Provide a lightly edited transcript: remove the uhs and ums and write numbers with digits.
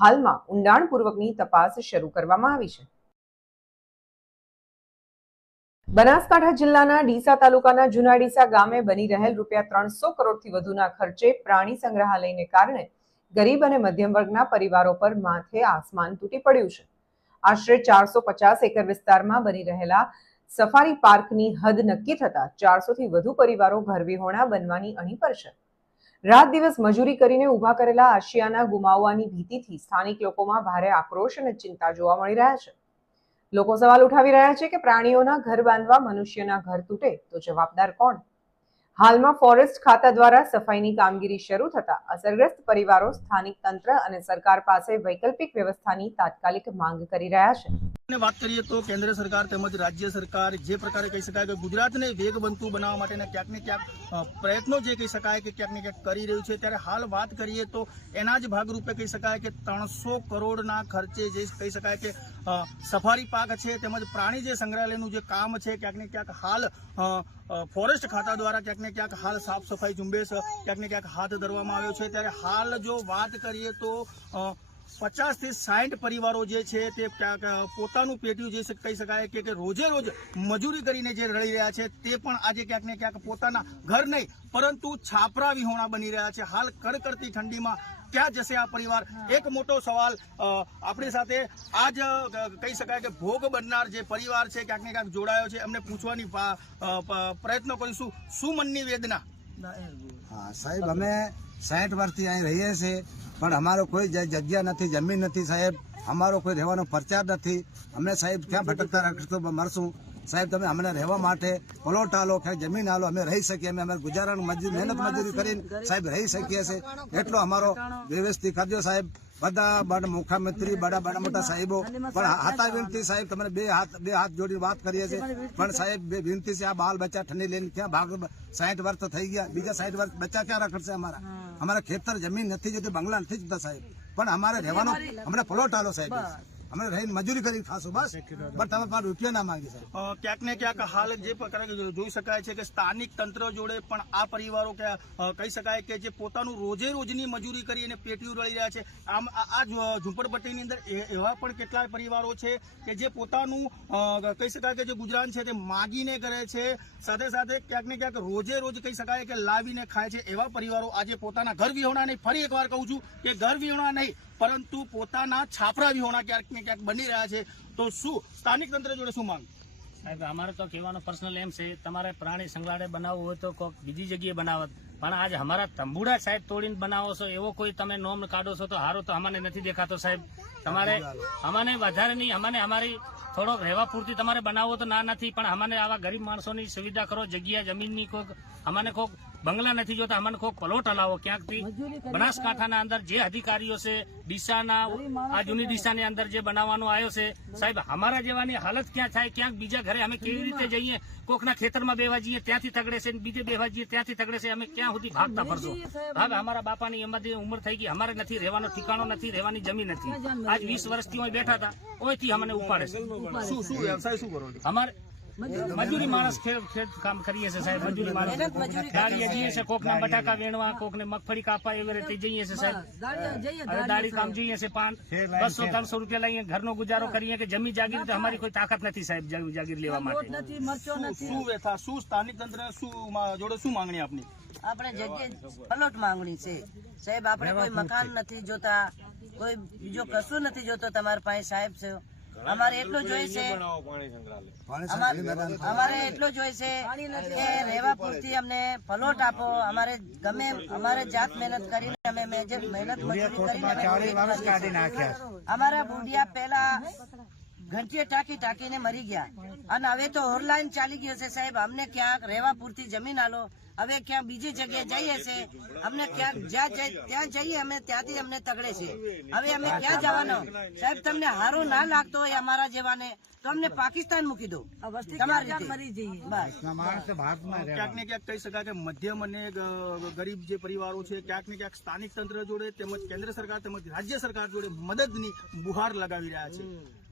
હાલમાં ઊંડાણપૂર્વકની તપાસ શરૂ કરવામાં આવી છે। બનાસકાંઠા જિલ્લાના ડીસા તાલુકાના જૂના ડીસા ગામે બની રહેલ ₹300 કરોડથી વધુના ખર્ચે પ્રાણી સંગ્રહાલયને કારણે ગરીબ અને મધ્યમ વર્ગના પરિવારો પર માથે આસમાન તૂટી પડ્યું છે। આશરે 450 એકર વિસ્તારમાં બની રહેલા સફારી પાર્કની હદ નક્કી થતા 400થી વધુ પરિવારો ઘરવિહોણા બનવાની અણી પર છે। રાત દિવસ મજૂરી કરીને ઊભા કરેલા આશિયાના ગુમાવવાની ભીતિથી સ્થાનિક લોકોમાં ભારે આક્રોશ અને ચિંતા જોવા મળી રહ્યા છે। લોકો સવાલ ઉઠાવી રહ્યા છે કે પ્રાણીઓના ઘર બાંધવા મનુષ્યના ઘર તૂટે તો જવાબદાર કોણ? હાલમાં ફોરેસ્ટ ખાતા દ્વારા સફાઈની કામગીરી શરૂ થતા અસરગ્રસ્ત પરિવારો સ્થાનિક તંત્ર અને સરકાર પાસે વૈકલ્પિક વ્યવસ્થાની તાત્કાલિક માંગ કરી રહ્યા છે। વાત કરીએ તો કેન્દ્ર સરકાર તેમજ રાજ્ય સરકાર જે પ્રકારે કહી શકાય કે ગુજરાતને વેગવંતુ બનાવવા માટેના ક્યાંક ને ક્યાંક પ્રયત્નો જે કહી શકાય કે ક્યાંક ને ક્યાંક કરી રહ્યું છે, ત્યારે હાલ વાત કરીએ તો એના જ ભાગરૂપે કહી શકાય કે 300 કરોડના ખર્ચે જે કહી શકાય કે સફારી પાર્ક છે તેમજ પ્રાણી જે સંગ્રહાલયનું જે કામ છે ક્યાંક ને ક્યાંક હાલ ફોરેસ્ટ ખાતા દ્વારા ક્યાંક ને ક્યાંક હાલ સાફ સફાઈ ઝુંબેશ ક્યાંક ને ક્યાંક હાથ ધરવામાં આવ્યો છે। ત્યારે હાલ જો વાત કરીએ તો 50 થી 60 પરિવારો જે છે તે પોતાનું પેટ્યું જે કહી શકાય કે રોજે રોજ મજૂરી કરીને જે રળી રહ્યા છે તે પણ આજે ક્યાંક ને ક્યાંક પોતાના ઘર નહીં પરંતુ છાપરા વિહોણા બની રહ્યા છે। હાલ કડકડતી ઠંડીમાં ક્યાં જશે આ પરિવાર? એક મોટો સવાલ આપણી સાથે આજ કહી શકાય કે ભોગ બનનાર જે પરિવાર છે ક્યાંક ને ક્યાંક જોડાયો છે, એમને પૂછવાની પ્રયત્ન કરીશું શું મનની વેદના। હા સાહેબ, અમે 60 વર્ષથી અહીં રહીએ છીએ પણ અમારો કોઈ જગ્યા નથી, જમીન નથી સાહેબ, અમારો કોઈ રહેવાનો પ્રચાર નથી। અમે સાહેબ ક્યાં ભટકતા રાખશું મરશું? સાહેબ તમે અમને રહેવા માટે પ્લોટ આલો, ક્યાંક જમીન આલો, અમે રહી શકીએ, અમે અમારું ગુજરાન મહેનત મજૂરી કરીને સાહેબ રહી શકીએ છીએ। એટલો અમારો વ્યવસ્થિત કરજો સાહેબ। બધા મુખ્યમંત્રી બડા મોટા સાહેબો પણ હાથા વિનંતી સાહેબ, તમને બે હાથ જોડી વાત કરીએ છીએ પણ સાહેબ બે વિનંતી છે, આ બાલ બચ્ચા ઠંડી લઈને ક્યાં ભાગ 60 વર્ષ થઈ ગયા, બીજા 60 વર્ષ બચ્ચા ક્યાં રખડશે? અમારા ખેતર જમીન નથી જોતી, બંગલા નથી જોતા સાહેબ, પણ અમારે રહેવાનો અમને પ્લોટ આલો સાહેબ, અમે રહીને મજૂરી કરી ખાશું બસ, પણ તમે પણ રૂપિયા ના માંગી સાહેબ। ક્યાંક ને ક્યાંક હાલ જે પ્રકારે જોઈ શકાય છે કે સ્થાનિક તંત્ર જોડે પણ આ પરિવારો કહી શકાય કે જે પોતાનું રોજે રોજની મજૂરી કરી અને પેટીયું રળી રહ્યા છે। આમ આ ઝુંપડપટ્ટીની અંદર એવા પણ કેટલાય પરિવારો છે કે જે પોતાનું કહી શકાય કે જે ગુજરાન છે તે માગીને કરે છે, સાથે સાથે ક્યાંક ને ક્યાંક રોજે રોજ કહી શકાય કે લાવીને ખાય છે। એવા પરિવારો આજે પોતાના ઘર વિહોણા નહીં, ફરી એકવાર કહું છું કે ઘર વિહોણા નહીં પરંતુ પોતાના છાપરા વિહોણા ક્યાંક ને ક્યાંક બની રહ્યા છે। તો શું સ્થાનિક તંત્ર જોડે શું માંગ? સાહેબ અમારે તો કહેવાનો પર્સનલ એમ છે, તમારે પ્રાણી સંગ્રહાલય બનાવવું હોય તો કોઈક બીજી જગ્યાએ બનાવત, પણ આજ અમારા તંબુડા સાહેબ તોડીને બનાવો છો એવો કોઈ તમે નોમ કાઢો છો તો હારો તો અમને નથી દેખાતો સાહેબ। તમારે અમને વધારે નહીં, અમને અમારી થોડોક રહેવા પૂરતી તમારે બનાવો તો ના નથી, પણ અમને આવા ગરીબ માણસોની સુવિધા કરો, જગ્યા જમીનની કોઈક અમને કોઈક બંગલા નથી જોતા, અમને કોઈક પ્લોટ હલાવો ક્યાંકથી। બનાસકાંઠાના અંદર જે અધિકારીઓ છે ડીસાના આ જૂની ડીસાની અંદર જે બનાવવાનો આવ્યો છે સાહેબ, અમારા જેવાની હાલત ક્યાં થાય? ક્યાંક બીજા ઘરે અમે કેવી રીતે જઈએ? કોકના ખેતરમાં બેવા જઈએ ત્યાંથી તગડે છે, બીજે બેવા જઈએ ત્યાંથી તગડે છે, અમે ક્યાં સુધી ભાગતા ફરશો? હવે અમારા બાપાની એમાંથી ઉંમર થઈ ગઈ, અમારે નથી રહેવાનો ઠિકાણો નથી, રહેવાની જમીન નથી। આજ 20 વર્ષથી અહીં બેઠા હતા, ઓયથી અમને ઉપાડે છે। શું વ્યવસાય શું કરો છો? અમારે મજૂરી માણસ ખેત કામ કરીએ છીએ સાહેબ, મજૂરી માણસ દાળીએ જઈએ છીએ, કોકના બટાકા વેણવા, કોકને મગફળી કાપવા એવી રીતે જઈએ છીએ સાહેબ। હવે દાળી કામ જઈએ છીએ 200-300 રૂપિયા લઈએ, ઘરનો ગુજારો કરીએ કે જમી જાગીર તો અમારી કોઈ તાકાત નથી સાહેબ જમી જાગીર લેવા માટે। શું વ્યથા, શું સ્થાનિક તંત્ર જોડે શું માંગણી આપની? આપણે જગ્યાએ પ્લોટ માંગણી છે સાહેબ, આપણે કોઈ મકાન નથી જોતા, કોઈ બીજો કશું નથી જોતો તમારા પાસે સાહેબ છે। અમારે એટલું જોઈએ છે, અમારે એટલું જોઈએ છે કે રહેવા પૂરતી અમને પ્લોટ આપો, અમારે ગમે અમારે જાત મહેનત કરીને અમે મહેનત મજૂરી કરીને અમારા બુઢિયા પહેલા ઘંટીએ ટાંકીને મરી ગયા અને હવે તો ઓરલાઈન ચાલી ગયો છે સાહેબ। અમને ક્યાંક રહેવા પૂરતી જમીન આલો, હવે ક્યાં બીજી જગ્યાએ જઈએ છે, અમને ક્યાંક ત્યાં જઈએ અમે ત્યાંથી અમને તગડે છે, હવે અમે ક્યાં જવાનો સાહેબ? તમને હારું ના લાગતો હોય અમારા જેવાને તો અમને પાકિસ્તાન મૂકી દો, તમારી રીતે બસ। ક્યાંક ને ક્યાંક કહી શકાય કે મધ્યમ અને ગરીબ જે પરિવારો છે ક્યાંક ને ક્યાંક સ્થાનિક તંત્ર જોડે તેમજ કેન્દ્ર સરકાર તેમજ રાજ્ય સરકાર જોડે મદદની બુહાર લગાવી રહ્યા છે।